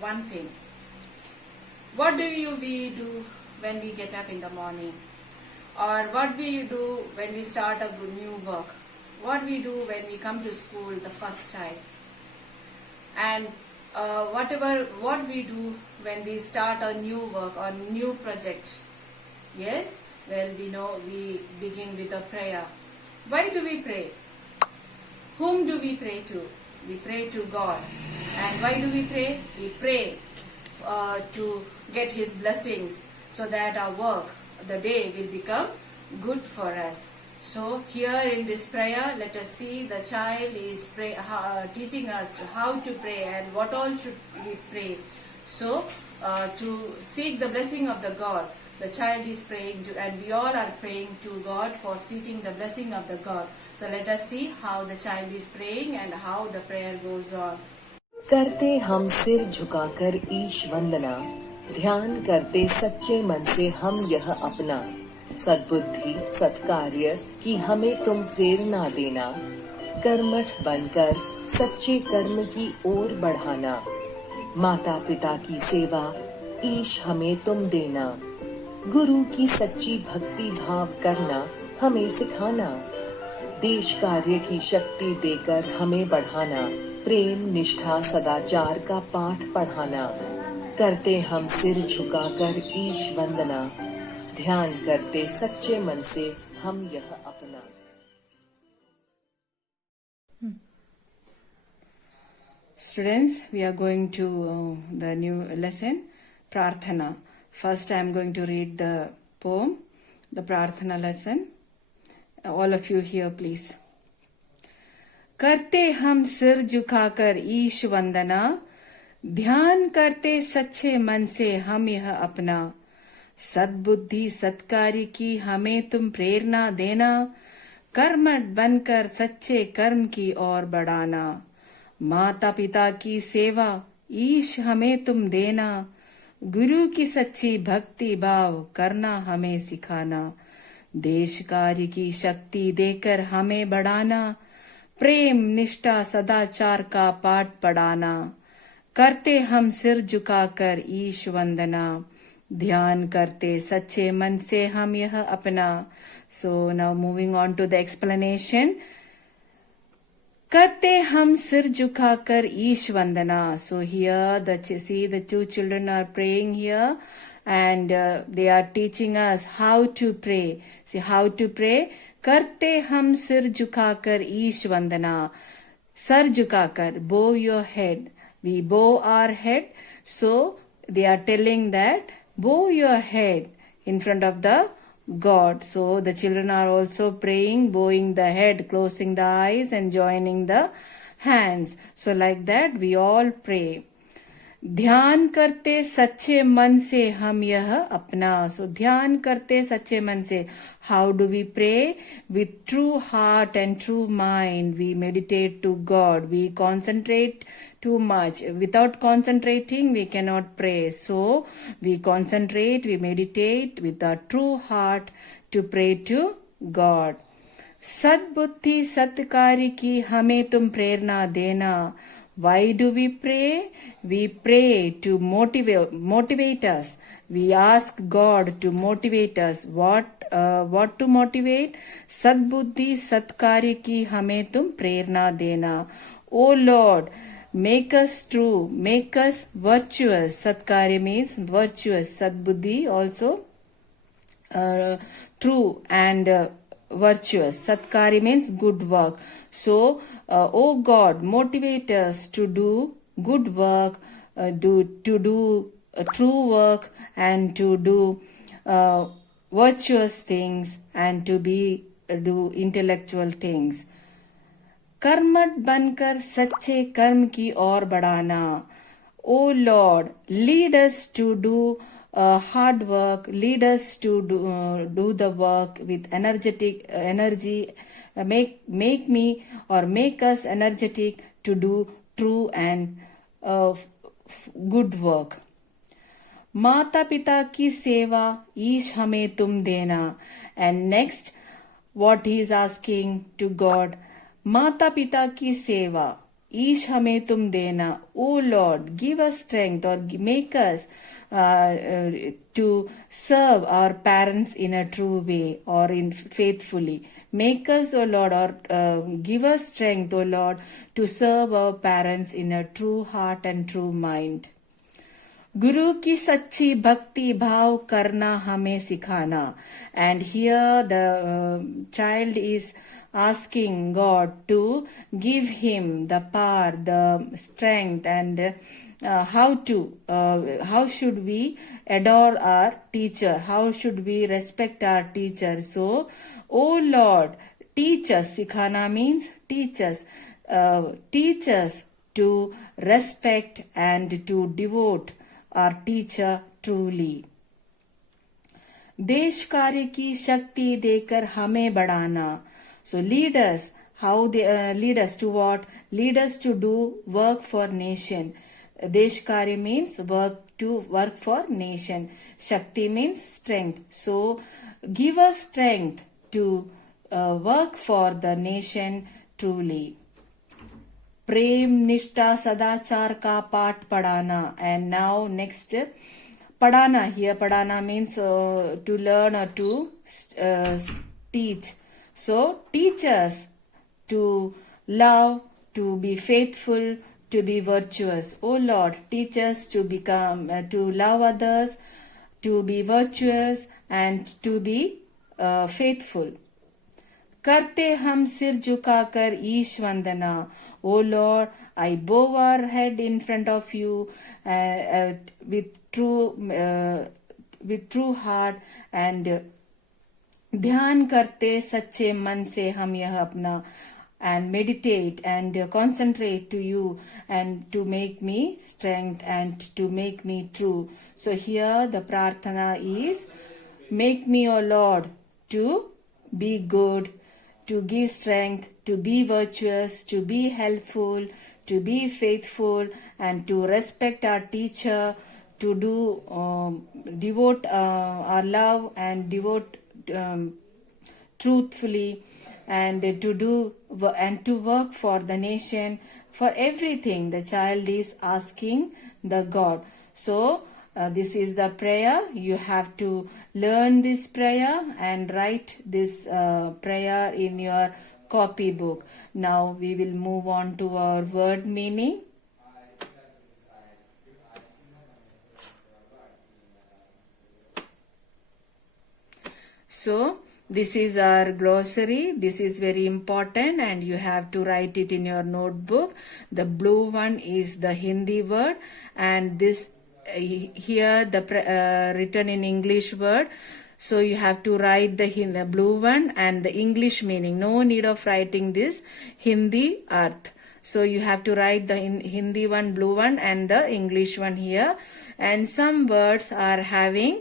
one thing. What do we do when we get up in the morning? Or what we do when we start a new work? What we do when we come to school the first time? And what we do when we start a new work or new project? Yes, well, we know we begin with a prayer. Why do we pray? Whom do we pray to? We pray to God. And why do we pray? We pray to get His blessings so that our work, the day, will become good for us. So here in this prayer, let us see the child is teaching us to how to pray and what all should we pray. So to seek the blessing of the God, the child is praying to, and we all are praying to God for seeking the blessing of the God. So let us see how the child is praying and how the prayer goes on. करते हम सिर झुकाकर ईश वंदना, ध्यान करते सच्चे मन से हम यह अपना, सद्बुद्धि सत्कार्य की हमें तुम प्रेरणा देना, कर्मठ बनकर सच्चे कर्म की ओर बढ़ाना, माता पिता की सेवा ईश हमें तुम देना, गुरु की सच्ची भक्ति भाव करना हमें सिखाना, देश कार्य की शक्ति देकर हमें बढ़ाना, प्रेम निष्ठा सदाचार का पाठ पढ़ाना, करते हम सिर झुकाकर ईश वंदना, ध्यान करते सच्चे मन से हम यह अपना. Students, we are going to the new lesson, Prarthana. First I am going to read the poem, the Prarthana lesson. All of you here, please. करते हम सिर झुकाकर ईश वंदना, ध्यान करते सच्चे मन से हम यह अपना, सद्बुद्धि सत्कार्य की हमें तुम प्रेरणा देना, कर्मठ बनकर सच्चे कर्म की ओर बढ़ाना, माता पिता की सेवा ईश हमें तुम देना, गुरु की सच्ची भक्ति भाव करना हमें सिखाना, देश कार्य की शक्ति देकर हमें बढ़ाना, प्रेम निष्ठा सदाचार का पाठ पढ़ाना, करते हम सिर झुकाकर ईश वंदना, ध्यान करते सच्चे मन से हम यह अपना. So now moving on to the explanation. करते हम सिर झुकाकर ईश वंदना. So here the two children are praying here and they are teaching us how to pray. See how to pray. करते हम सिर झुकाकर ईश वंदना. सर झुकाकर, bow your head. We bow our head. So they are telling that bow your head in front of the God. So the children are also praying, bowing the head, closing the eyes and joining the hands. So like that we all pray. ध्यान करते सच्चे मन से हम यह अपना. So ध्यान करते सच्चे मन से. How do we pray? With true heart and true mind we meditate to God. We concentrate too much. Without concentrating we cannot pray. So we concentrate, we meditate with a true heart to pray to God. सद्बुद्धि सत्कार्य की हमें तुम प्रेरणा देना. Why do we pray? We pray to motivate us. We ask God to motivate us. What to motivate? सद्बुद्धि सत्कार्य की हमें तुम प्रेरणा देना. O Lord, make us true, make us virtuous. Satkarya means virtuous. Sadbuddhi also true and virtuous. Satkarya means good work. So, O God, motivate us to do good work, to do true work, and to do virtuous things, and to do intellectual things. कर्मठ बनकर सच्चे कर्म की ओर बढ़ाना. O Lord, lead us to do hard work, lead us to do the work with energy, make me or make us energetic to do true and good work. माता पिता की सेवा ईश हमें तुम देना. And next, what he is asking to God, माता पिता की सेवा. ईश हमें तुम देना. O Lord, give us strength or make us to serve our parents in a true way or in faithfully. Make us, O Lord, or give us strength, O Lord, to serve our parents in a true heart and true mind. गुरु की सच्ची भक्ति भाव करना हमें सिखाना. And here the child is asking God to give him the power, the strength, and how should we adore our teacher, how should we respect our teacher. So, oh Lord, teach us. Sikhana means teach us to respect and to devote our teacher truly. देश कार्य की शक्ति देकर हमें बढ़ाना. So lead us. How they lead us to what? Lead us to do work for nation. Desh karya means work for nation. Shakti means strength. So give us strength to work for the nation truly. प्रेम निष्ठा सदाचार का पाठ पढ़ाना. And now next, padana. Here padana means to learn or to teach. So teach us to love, to be faithful, to be virtuous. Oh Lord, teach us to become to love others, to be virtuous, and to be faithful. करते हम सिर झुकाकर ईश वंदना. O Lord, I bow our head in front of you with true heart, and ध्यान करते सच्चे मन से हम यह अपना, and meditate and concentrate to you and to make me strength and to make me true. So here the prarthana is, make me, O Lord, to be good, to give strength, to be virtuous, to be helpful, to be faithful, and to respect our teacher, to devote our love and devote truthfully, and to work for the nation, for everything the child is asking the God. So this is the prayer. You have to learn this prayer and write this prayer in your copybook. Now we will move on to our word meaning. So this is our glossary. This is very important and you have to write it in your notebook. The blue one is the Hindi word, and this here the written in English word. So you have to write the blue one and the English meaning. No need of writing this Hindi arth. So you have to write the Hindi one, blue one, and the English one here. And some words are having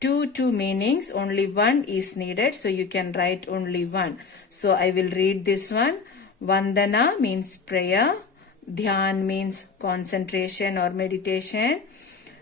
two meanings. Only one is needed. So you can write only one. So I will read this one. Vandana means prayer. Dhyan means concentration or meditation.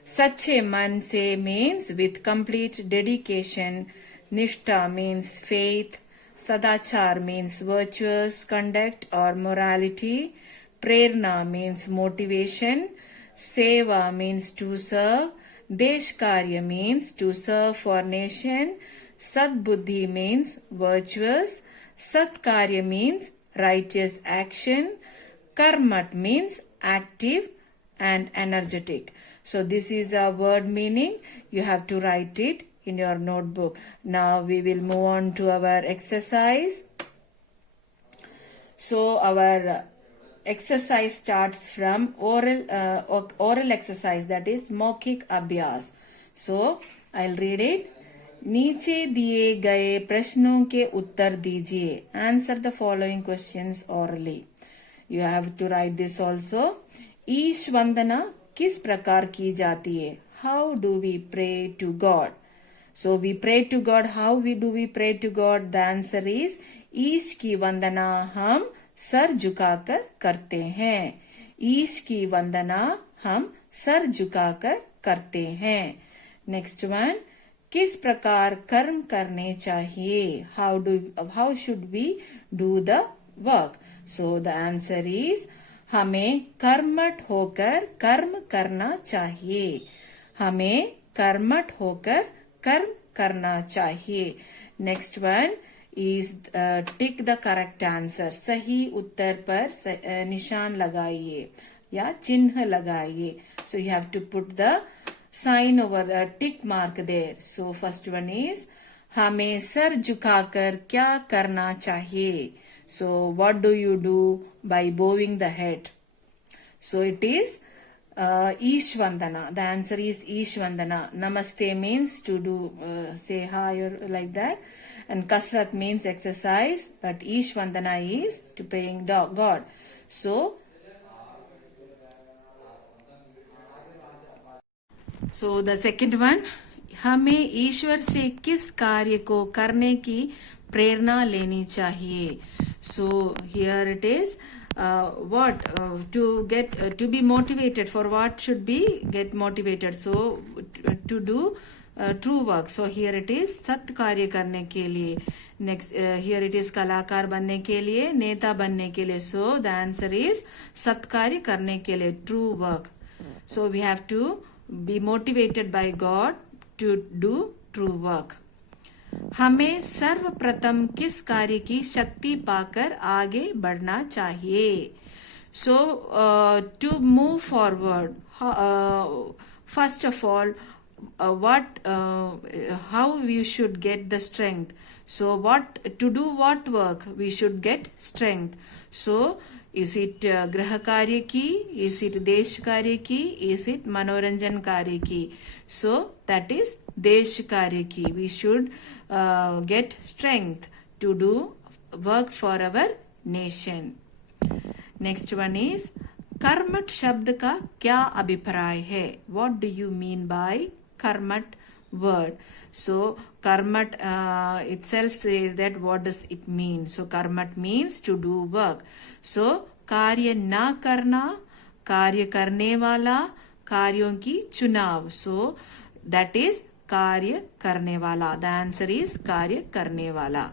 Sache man se means with complete dedication. Nishtha means faith. Sadachar means virtuous conduct or morality. Prerna means motivation. Seva means to serve. Desh karya means to serve for nation. Sadbuddhi means virtuous. Satkarya means righteous action. Karmat means active and energetic. So this is a word meaning. You have to write it in your notebook. Now we will move on to our exercise. So our exercise starts from oral exercise, that is मौखिक अभ्यास. So I'll read it. नीचे दिए गए प्रश्नों के उत्तर दीजिए. Answer the following questions orally. You have to write this also. ईश वंदना किस प्रकार की जाती है? How do we pray to God? So we pray to God. How do we pray to God? The answer is ईश की वंदना हम sir झुकाकर करते हैं. ईश की वंदना हम सर झुकाकर करते हैं. नेक्स्ट वन, किस प्रकार कर्म करने चाहिए? How should we do the work? So the answer is, हमें कर्मठ होकर कर्म करना चाहिए. हमें कर्मठ होकर कर्म करना चाहिए. Next one is tick the correct answer. सही उत्तर पर निशान लगाइए या चिन्ह लगाइए. So you have to put the sign over the tick mark there. So first one is हमें सर झुकाकर क्या करना चाहिए. So what do you do by bowing the head? So it is Ish Vandana. The answer is Ish Vandana. Namaste means to do say hi or like that, and Kasrat means exercise, but Ish Vandana is to praying God. So the second one, हमें ईश्वर से किस कार्य को करने की प्रेरणा लेनी चाहिए. So here it is. What to be motivated for what should be get motivated. So to do true work. So here it is सत्य कार्य करने के लिए. Next here it is कलाकार बनने के लिए, नेता बनने के लिए. So the answer is सत्य कार्य करने के लिए, true work. So we have to be motivated by God to do true work. हमें सर्वप्रथम किस कार्य की शक्ति पाकर आगे बढ़ना चाहिए. So to move forward, first of all, how we should get the strength. So what to do what work we should get strength. So is it ग्रह कार्य की, is it देश कार्य की, is it मनोरंजन कार्य की. So that is देश कार्य की. We should get strength to do work for our nation. Next one is कर्मठ शब्द का क्या अभिप्राय है. What do you mean by कर्मठ word? So karmat itself says that what does it mean. So karmat means to do work. So कार्य ना करना, कार्य करने वाला, कार्यों की चुनाव. So that is कार्य करने वाला. The answer is कार्य करने वाला.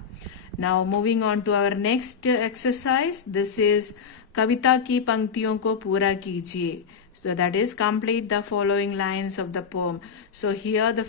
Now moving on to our next exercise. This is कविता की पंक्तियों को पूरा कीजिए. So that is complete the following lines of the poem. So here the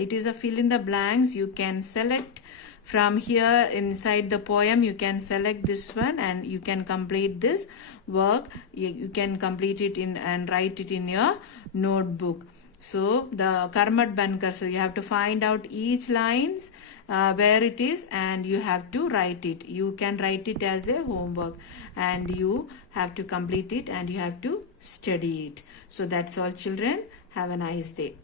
it is a fill in the blanks. You can select from here inside the poem. You can select this one and you can complete this work. You can complete it in and write it in your notebook. So the Karmat Bankar. So you have to find out each lines where it is and you have to write it. You can write it as a homework and you have to complete it and you have to study it. So that's all, children. Have a nice day.